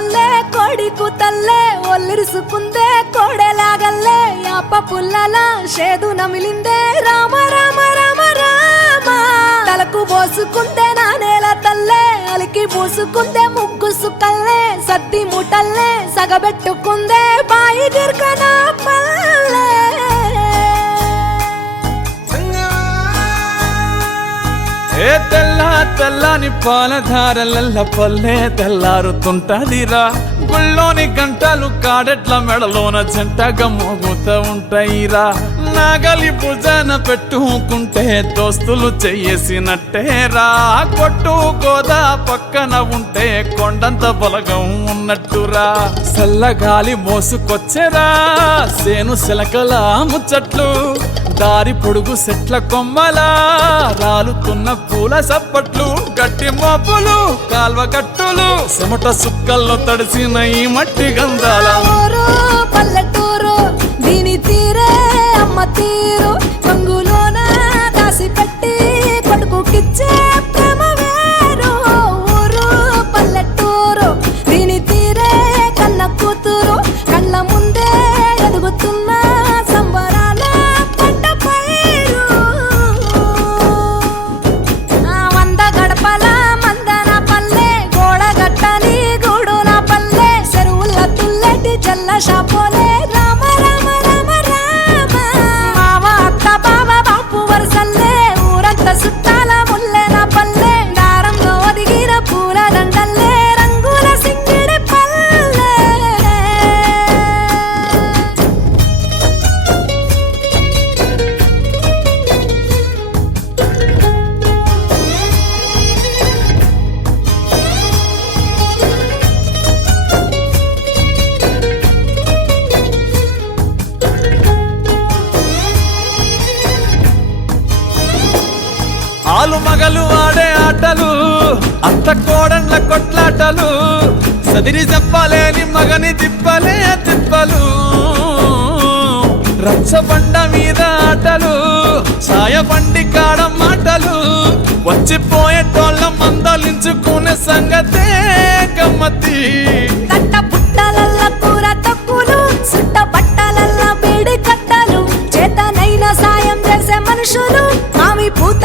తల్లే కోడి కూతల్లే ఒల్లిరుసుకుందే కోడెలాగల్లే యాప పుల్లల షేదు నమిలిందే రామ రామ రామ రామ తలకు పోసుకుందే నా నేల తల్లే అలికి పూసుకుందే ముగ్గు సుక్కల్లే సద్ది ముటల్లే సగబెట్టుకుందే బాయి గిర్కన పల్లె ఏ తెల్ల తెల్లని పాలధారలల్ల పల్లె తెల్లారుతుంటదిరా గుళ్ళోని గంటలు కాడెట్ల మెడలోన జంటగా మోగుతూ ఉంటాయిరా నాగలి భుజాన పెట్టుకుంటే దోస్తులు చెయ్యేసినట్టేరా కొట్టు గోదా పక్కన ఉంటే కొండంత బలగం ఉన్నట్టురా చల్లగాలి మోసుకొచ్చెరా సేను శిలకల ముచ్చట్లు దారి పొడుగు సెట్ల కొమ్మలా రాలుతున్న పూల సప్పట్లు గట్టి మోపులు కాల్వ గట్టులు చెమట సుక్కల్లో తడిసిన ఈ మట్టి గంధాల పల్లెటూరు దీని తీరే అమ్మ తీరు కొంగులోన దాసి పెట్టి కొడుకుకిచ్చే ప్రేమ వేరు ఊరు పల్లెటూరు దీని తీరే కన్న కూతురు కళ్ళ ముందే ఎదుగుతున్న సంబరాల పంట పైరు వంద గడపల మందన పల్లె గోడ గట్టని గూడు నా పల్లె చెరువుల తుల్లటి జల్ల షాపోలే రామ రామ రామ రామ మావ అత్త బావ బాపు వరసల్లే ఊరంత సుట్టాల ముల్లె నా పల్లె దారంలో ఒదిగిన పూల దండల్లే రంగుల సింగిడి పల్లె ఆలు మగలు ఆడే ఆటలు అత్త కోడన్ల కొట్లాటలు సదిరి చెప్పలేని మగని తిప్పలే తిప్పలు రచ్చబండ మీద ఆటలు ఛాయబండి కాడ మాటలు వచ్చిపోయేటోళ్ళ మందలించుకునే సంగతే గమ్మతి కట్ట పుట్టలల్ల కూర తక్కువలు సుట్ట బట్టలల్ల వేడి కట్టలు చేతనైన సాయం చేసే మనుషులు మామి పూత